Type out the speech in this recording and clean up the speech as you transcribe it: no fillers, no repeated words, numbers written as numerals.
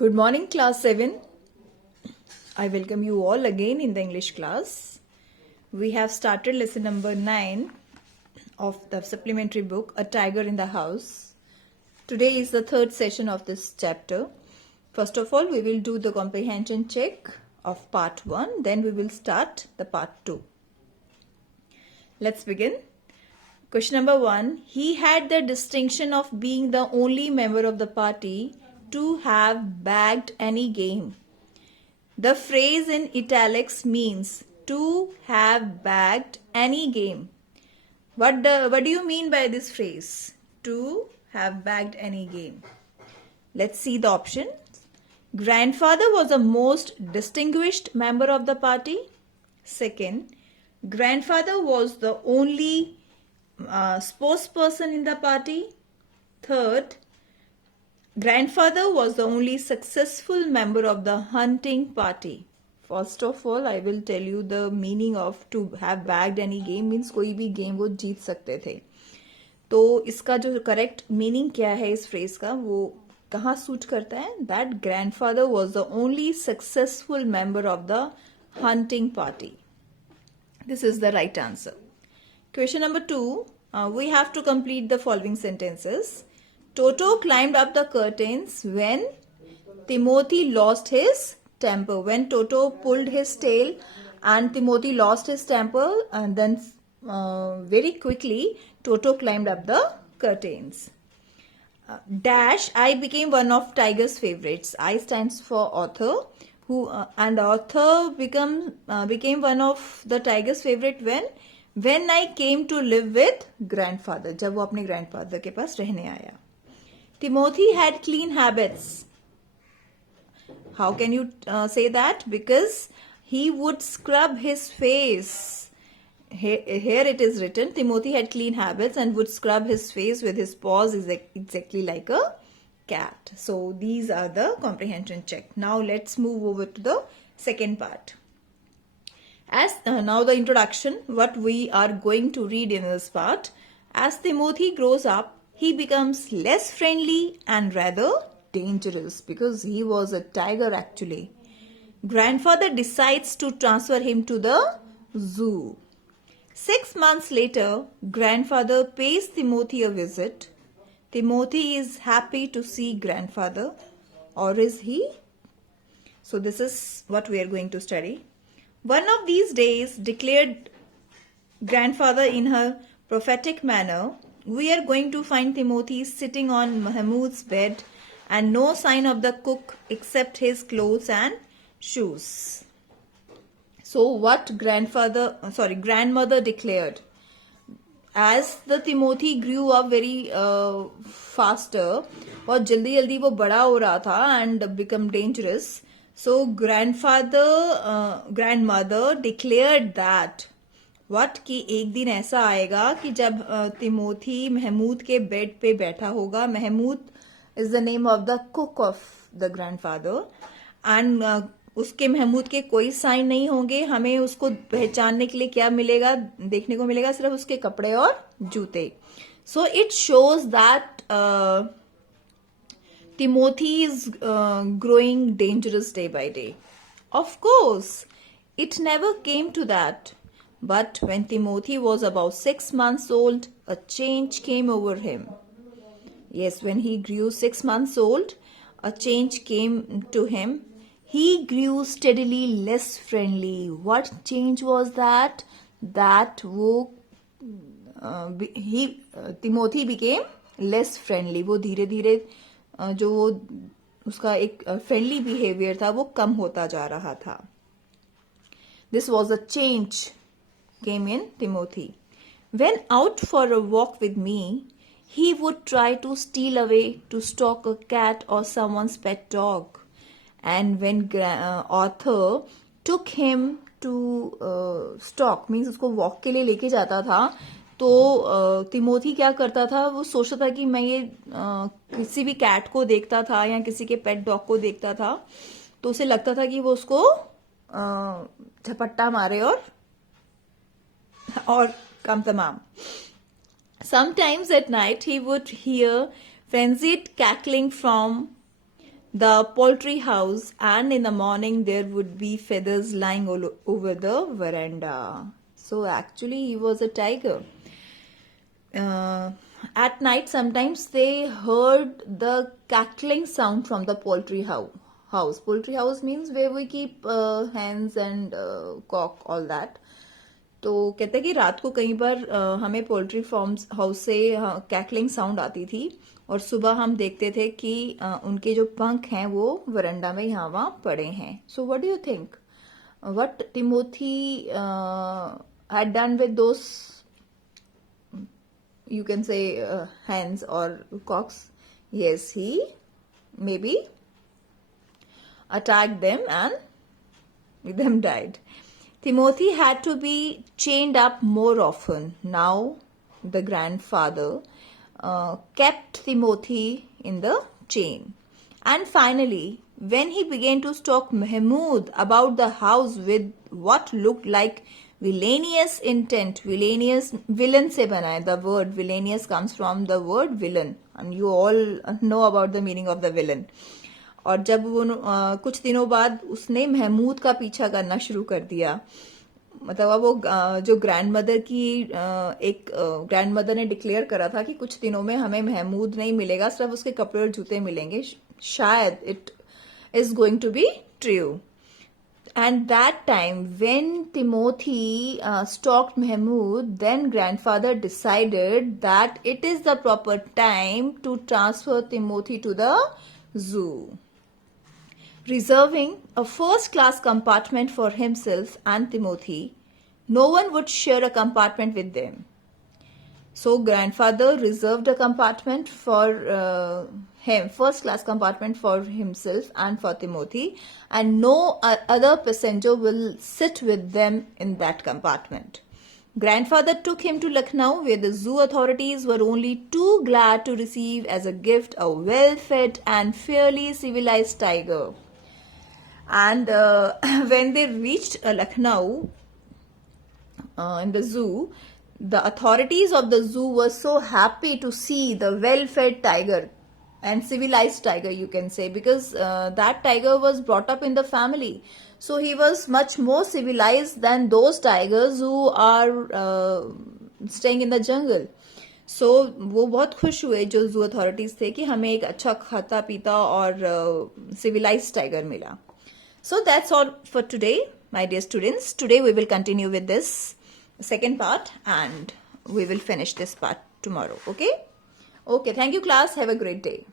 Good morning, class 7. I welcome you all again in the English class. We have started lesson number 9 of the supplementary book, A Tiger in the House. Today is the third session of this chapter. First of all, we will do the comprehension check of part 1. Then we will start the part 2. Let's begin. Question number 1. He had the distinction of being the only member of the party to have bagged any game. The phrase in italics means to have bagged any game. What do you mean by this phrase? To have bagged any game. Let's see the options. Grandfather was the most distinguished member of the party. Second, grandfather was the only spokesperson in the party. Third, grandfather was the only successful member of the hunting party. First of all, I will tell you the meaning of to have bagged any game means कोई भी game वो जीत सकते थे. तो इसका जो correct meaning क्या है इस phrase का वो कहाँ सूट करता है? That grandfather was the only successful member of the hunting party. This is the right answer. Question number 2. We have to complete the following sentences. Toto climbed up the curtains when Timothy lost his temper. When Toto pulled his tail and Timothy lost his temper, and then very quickly Toto climbed up the curtains. Dash, I became one of Tiger's favorites. I stands for author, who and author became one of the Tiger's favorite when I came to live with grandfather. जब वो अपने grandfather के पास रहने आया. Timothy had clean habits. How can you say that? Because he would scrub his face. Here it is written, Timothy had clean habits and would scrub his face with his paws exactly like a cat. So these are the comprehension check. Now let's move over to the second part. As now the introduction, what we are going to read in this part. As Timothy grows up, he becomes less friendly and rather dangerous because he was a tiger actually. Grandfather decides to transfer him to the zoo. 6 months later, grandfather pays Timothy a visit. Timothy is happy to see grandfather, or is he? So this is what we are going to study. One of these days, declared grandfather in her prophetic manner, we are going to find Timothy sitting on Mahmud's bed and no sign of the cook except his clothes and shoes. So what grandmother declared. As the Timothy grew up very faster, और जल्दी जल्दी वो बड़ा हो रहा था and become dangerous. So grandmother declared that what कि एक दिन ऐसा आएगा कि जब तिमोथी महमूद के बेड पे बैठा होगा. Mahmood is the name of the cook of the grandfather and उसके महमूद के कोई साइन नहीं होंगे. हमें उसको पहचानने के लिए क्या मिलेगा, देखने को मिलेगा सिर्फ उसके कपड़े और जूते. So it shows that Timothy is growing dangerous day by day. Of course, it never came to that. But when Timothy was about 6 months old, a change came over him. Yes, when he grew 6 months old, a change came to him. He grew steadily less friendly. What change was that? That Timothy became less friendly. वो धीरे धीरे जो उसका एक friendly behavior था वो कम होता जा रहा था. This was a change came in Timothy. When out for a walk with me, he would try to steal away to stalk a cat or someone's pet dog. And when author took him to stalk, means उसको walk के लिए लेके जाता था, तो तिमोथी क्या करता था, वो सोचता था कि मैं ये किसी भी कैट को देखता था या किसी के पेट डॉग को देखता था तो उसे लगता था कि वो उसको झपट्टा मारे और कम तमाम. Sometimes at night he would hear frenzied cackling from the poultry house, and in the morning there would be feathers lying all over the veranda. So actually, he was a tiger. At night, sometimes they heard the cackling sound from the poultry house. Poultry house means where we keep hens and cock, all that. तो कहते हैं कि रात को कई बार हमें poultry farm house से कैकलिंग sound आती थी और सुबह हम देखते थे कि उनके जो पंख हैं वो वरंडा में यहाँ वहाँ पड़े हैं. So what do you think what Timothy had done with those, you can say, hens or cocks? Yes, he maybe attacked them and them died. Timothy had to be chained up more often. Now the grandfather kept Timothy in the chain. And finally, when he began to stalk Mahmud about the house with what looked like villainous intent, villain से बना है. The word villainous comes from the word villain, and you all know about the meaning of the villain. और जब वो कुछ दिनों बाद उसने महमूद का पीछा करना शुरू कर दिया. मतलब अब वो जो ग्रैंडमदर की एक ग्रैंडमदर ने डिक्लेयर करा था कि कुछ दिनों में हमें महमूद नहीं मिलेगा, सिर्फ उसके कपड़े और जूते मिलेंगे. शायद it is going to be true. And that time, when Timothy stalked Mahmud, then grandfather decided that it is the proper time to transfer Timothy to the zoo, reserving a first-class compartment for himself and Timothy. No one would share a compartment with them. So grandfather reserved a compartment for him, first-class compartment for himself and for Timothy, and no other passenger will sit with them in that compartment. Grandfather took him to Lucknow, where the zoo authorities were only too glad to receive as a gift a well-fed and fairly civilized tiger. And when they reached Lucknow in the zoo, the authorities of the zoo were so happy to see the well-fed tiger and civilized tiger, you can say, because that tiger was brought up in the family. So he was much more civilized than those tigers who are staying in the jungle. So वो बहुत खुश हुए जो जू authorities थे कि हमें एक अच्छा खाता पीता और civilized tiger मिला. So that's all for today, my dear students. Today we will continue with this second part and we will finish this part tomorrow. Okay? Okay, thank you class. Have a great day.